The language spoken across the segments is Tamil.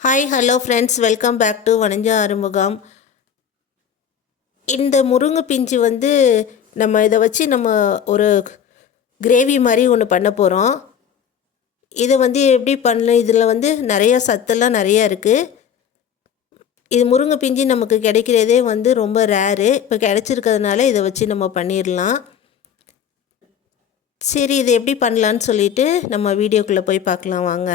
Hi hello friends welcome back to வணிஞ்ச அறுமுகம் இந்த முருங்கை பிஞ்சு வந்து நம்ம இதை வச்சு நம்ம ஒரு கிரேவி மாதிரி ஒன்று பண்ண போகிறோம் இதை வந்து எப்படி பண்ண இதில் வந்து நிறையா சத்தெல்லாம் நிறையா இருக்குது இது முருங்கை பிஞ்சு நமக்கு கிடைக்கிறதே வந்து ரொம்ப ரேரு இப்போ கிடச்சிருக்கிறதுனால இதை வச்சு நம்ம பண்ணிடலாம். சரி இதை எப்படி பண்ணலான்னு சொல்லிட்டு நம்ம வீடியோக்குள்ளே போய் பார்க்கலாம். வாங்க.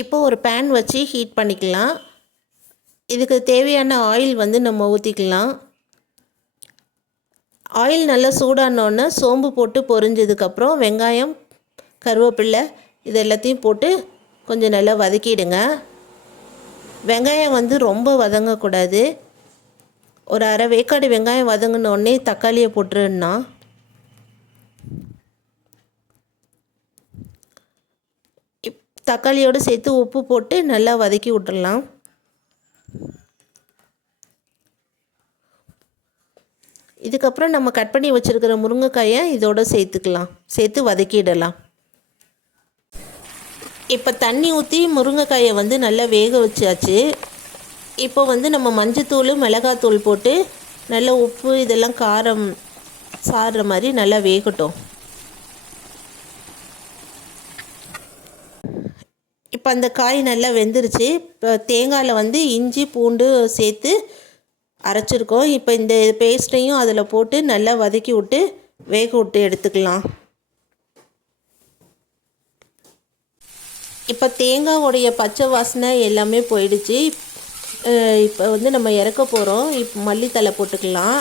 இப்போது ஒரு பேன் வச்சு ஹீட் பண்ணிக்கலாம். இதுக்கு தேவையான ஆயில் வந்து நம்ம ஊற்றிக்கலாம் ஆயில் நல்லா சூடானோன்னே சோம்பு போட்டு பொரிஞ்சதுக்கப்புறம் வெங்காயம் கருவேப்பில்லை இது எல்லாத்தையும் போட்டு கொஞ்சம் நல்லா வதக்கிடுங்க. வெங்காயம் வந்து ரொம்ப வதங்கக்கூடாது. ஒரு அரை வேக்காடு வெங்காயம் வதங்கினோடனே தக்காளியை போட்டுருன்னா தக்காளியோடு சேர்த்து உப்பு போட்டு நல்லா வதக்கி விட்டுடலாம். இதுக்கப்புறம் நம்ம கட் பண்ணி வச்சுருக்கிற முருங்கைக்காயை இதோடு சேர்த்துக்கலாம். சேர்த்து வதக்கிடலாம். இப்போ தண்ணி ஊற்றி முருங்கைக்காயை வந்து நல்லா வேக வச்சாச்சு. இப்போ வந்து நம்ம மஞ்சத்தூள் மிளகாத்தூள் போட்டு நல்லா உப்பு இதெல்லாம் காரம் சாடுற மாதிரி நல்லா வேகட்டும். இப்போ அந்த காய் நல்லா வெந்துருச்சு. இப்போ தேங்காயில் வந்து இஞ்சி பூண்டு சேர்த்து அரைச்சிருக்கோம். இப்போ இந்த பேஸ்ட்டையும் அதில் போட்டு நல்லா வதக்கி விட்டு வேக விட்டு எடுத்துக்கலாம். இப்போ தேங்காவோடைய பச்சை வாசனை எல்லாமே போயிடுச்சு. இப்போ வந்து நம்ம இறக்க போகிறோம் இப்போ மல்லித்தலை போட்டுக்கலாம்.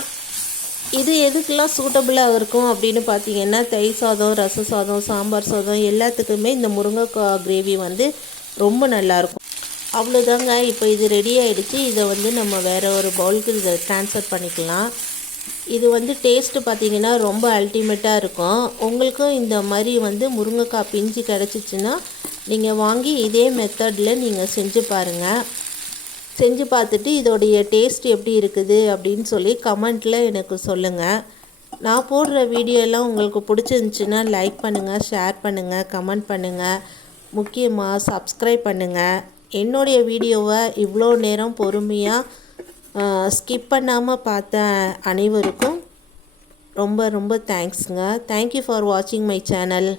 இது எதுக்கெல்லாம் சூட்டபுளாக இருக்கும் அப்படின்னு பார்த்தீங்கன்னா தயிர் சாதம் ரச சாதம் சாம்பார் சாதம் எல்லாத்துக்குமே இந்த முருங்கைக்காய் கிரேவி வந்து ரொம்ப நல்லாயிருக்கும். அவ்வளோதாங்க இப்போ இது ரெடி ஆகிடுச்சு இதை வந்து நம்ம வேறு ஒரு பவுலுக்கு இதை ட்ரான்ஸ்ஃபர் பண்ணிக்கலாம். இது வந்து டேஸ்ட்டு பார்த்திங்கன்னா ரொம்ப அல்டிமேட்டாக இருக்கும். உங்களுக்கும் இந்த மாதிரி வந்து முருங்கைக்காய் பிஞ்சு கிடச்சிச்சின்னா நீங்கள் வாங்கி இதே மெத்தடில் நீங்கள் செஞ்சு பாருங்கள் செஞ்சு பார்த்துட்டு இதோடைய டேஸ்ட் எப்படி இருக்குது அப்படின்னு சொல்லி கமெண்ட்டில் எனக்கு சொல்லுங்கள் நான் போடுற வீடியோலாம் உங்களுக்கு பிடிச்சிருந்துச்சின்னா லைக் பண்ணுங்கள் ஷேர் பண்ணுங்கள் கமெண்ட் பண்ணுங்கள் முக்கியமாக சப்ஸ்கிரைப் பண்ணுங்கள் என்னுடைய வீடியோவை இவ்வளோ நேரம் பொறுமையாக ஸ்கிப் பண்ணாமல் பார்த்த அனைவருக்கும் ரொம்ப ரொம்ப தேங்க்ஸுங்க தேங்க்யூ ஃபார் வாட்சிங் மை சேனல்